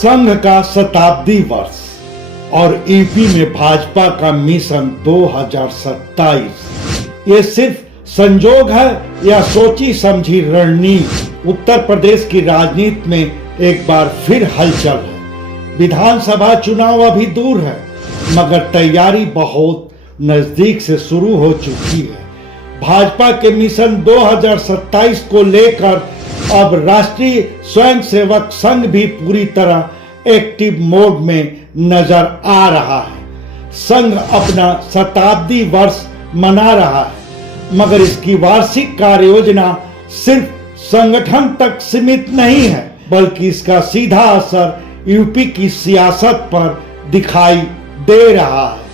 संघ का शताब्दी वर्ष और यूपी में भाजपा का मिशन 2027 ये सिर्फ संजोग है या सोची समझी रणनीति। उत्तर प्रदेश की राजनीति में एक बार फिर हलचल है। विधानसभा चुनाव अभी दूर है मगर तैयारी बहुत नजदीक से शुरू हो चुकी है। भाजपा के मिशन 2027 को लेकर अब राष्ट्रीय स्वयंसेवक संघ भी पूरी तरह एक्टिव मोड में नजर आ रहा है। संघ अपना शताब्दी वर्ष मना रहा है मगर इसकी वार्षिक कार्य योजना सिर्फ संगठन तक सीमित नहीं है बल्कि इसका सीधा असर यूपी की सियासत पर दिखाई दे रहा है।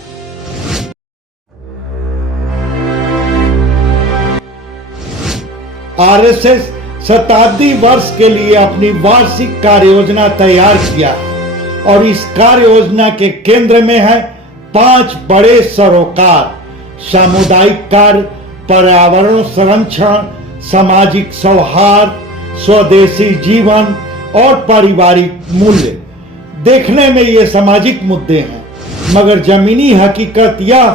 आरएसएस शताब्दी वर्ष के लिए अपनी वार्षिक कार्य योजना तैयार किया है और इस कार्य योजना के केंद्र में है 5 बड़े सरोकार: सामुदायिक कार्य, पर्यावरण संरक्षण, सामाजिक सौहार्द, स्वदेशी जीवन और पारिवारिक मूल्य। देखने में ये सामाजिक मुद्दे हैं मगर जमीनी हकीकत यह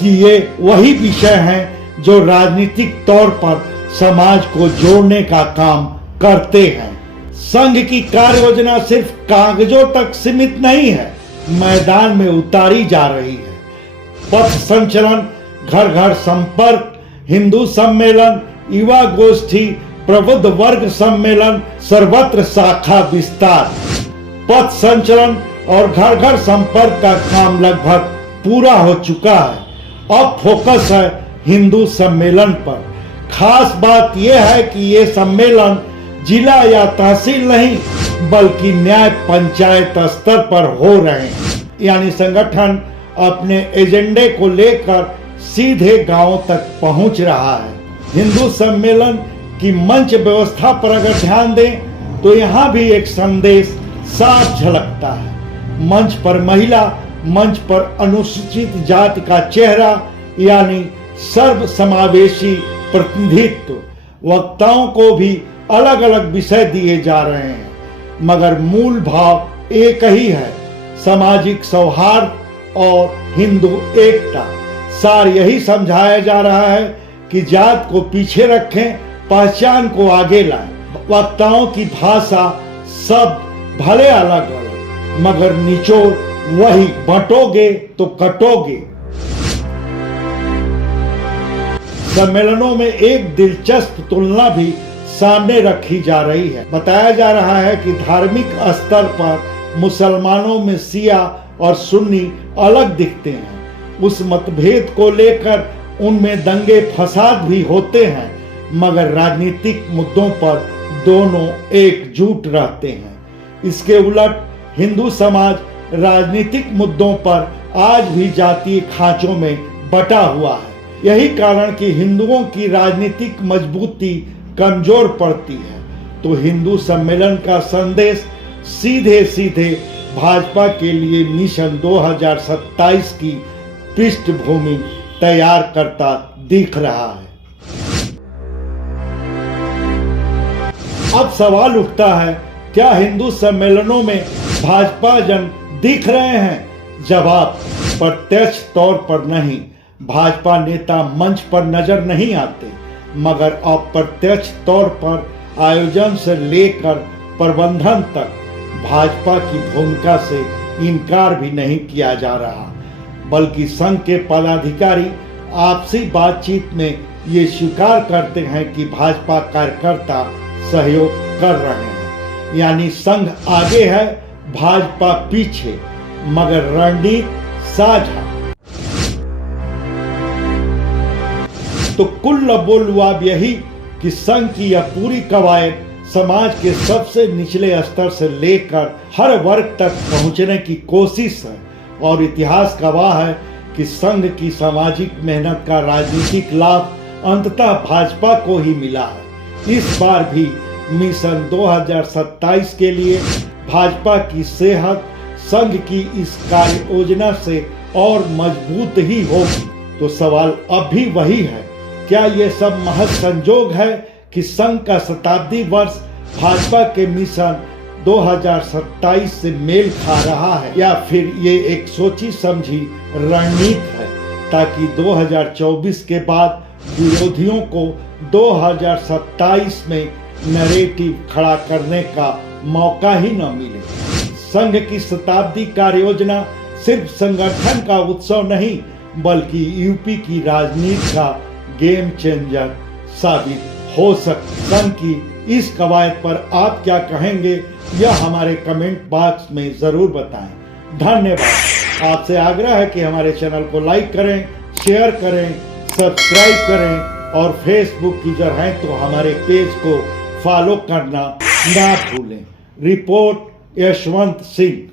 कि ये वही विषय हैं जो राजनीतिक तौर पर समाज को जोड़ने का काम करते हैं। संघ की कार्य योजना सिर्फ कागजों तक सीमित नहीं है, मैदान में उतारी जा रही है। पथ संचलन, घर घर संपर्क, हिंदू सम्मेलन, युवा गोष्ठी, प्रबुद्ध वर्ग सम्मेलन, सर्वत्र शाखा विस्तार। पथ संचलन और घर घर संपर्क का काम लगभग पूरा हो चुका है। अब फोकस है हिंदू सम्मेलन पर। खास बात यह है कि ये सम्मेलन जिला या तहसील नहीं बल्कि न्याय पंचायत स्तर पर हो रहे हैं, यानी संगठन अपने एजेंडे को लेकर सीधे गांव तक पहुंच रहा है। हिंदू सम्मेलन की मंच व्यवस्था पर अगर ध्यान दें तो यहाँ भी एक संदेश साफ झलकता है। मंच पर महिला, मंच पर अनुसूचित जाति का चेहरा यानी सर्व समावेशी प्रतिनिधित्व। वक्ताओं को भी अलग अलग विषय दिए जा रहे हैं मगर मूल भाव एक ही है: सामाजिक सौहार्द और हिंदू एकता। सार यही समझाया जा रहा है कि जात को पीछे रखें, पहचान को आगे लाएं। वक्ताओं की भाषा सब भले अलग अलग मगर निचोड़ वही: बंटोगे तो कटोगे। सम्मेलनों में एक दिलचस्प तुलना भी सामने रखी जा रही है। बताया जा रहा है कि धार्मिक स्तर पर मुसलमानों में शिया और सुन्नी अलग दिखते हैं। उस मतभेद को लेकर उनमें दंगे फसाद भी होते हैं मगर राजनीतिक मुद्दों पर दोनों एकजुट रहते हैं। इसके उलट हिंदू समाज राजनीतिक मुद्दों पर आज भी जातीय खांचों में बटा हुआ है। यही कारण कि हिंदुओं की राजनीतिक मजबूती कमजोर पड़ती है। तो हिंदू सम्मेलन का संदेश सीधे सीधे भाजपा के लिए मिशन 2027 की पृष्ठभूमि तैयार करता दिख रहा है। अब सवाल उठता है, क्या हिंदू सम्मेलनों में भाजपा जन दिख रहे हैं? जवाब: प्रत्यक्ष तौर पर नहीं। भाजपा नेता मंच पर नजर नहीं आते मगर अप्रत्यक्ष तौर पर आयोजन से लेकर प्रबंधन तक भाजपा की भूमिका से इनकार भी नहीं किया जा रहा बल्कि संघ के पदाधिकारी आपसी बातचीत में ये स्वीकार करते हैं कि भाजपा कार्यकर्ता सहयोग कर रहे हैं। यानी संघ आगे है, भाजपा पीछे मगर रणनीति साझा। तो कुल बोलबाला यही कि संघ की यह पूरी कवायद समाज के सबसे निचले स्तर से लेकर हर वर्ग तक पहुंचने की कोशिश है और इतिहास गवाह है कि संघ की सामाजिक मेहनत का राजनीतिक लाभ अंततः भाजपा को ही मिला है। इस बार भी मिशन 2027 के लिए भाजपा की सेहत संघ की इस कार्य योजना से और मजबूत ही होगी। तो सवाल अब भी वही है, क्या ये सब महज संजोग है कि संघ का शताब्दी वर्ष भाजपा के मिशन 2027 से मेल खा रहा है, या फिर ये एक सोची समझी रणनीति है ताकि 2024 के बाद विरोधियों को 2027 में नैरेटिव खड़ा करने का मौका ही न मिले। संघ की शताब्दी कार्य योजना सिर्फ संगठन का उत्सव नहीं बल्कि यूपी की राजनीति का गेम चेंजर साबित हो सकती। संघ की इस कवायद पर आप क्या कहेंगे यह हमारे कमेंट बॉक्स में जरूर बताएं। धन्यवाद। आपसे आग्रह है कि हमारे चैनल को लाइक करें, शेयर करें, सब्सक्राइब करें और फेसबुक यूजर हैं तो हमारे पेज को फॉलो करना ना भूलें। रिपोर्ट यशवंत सिंह।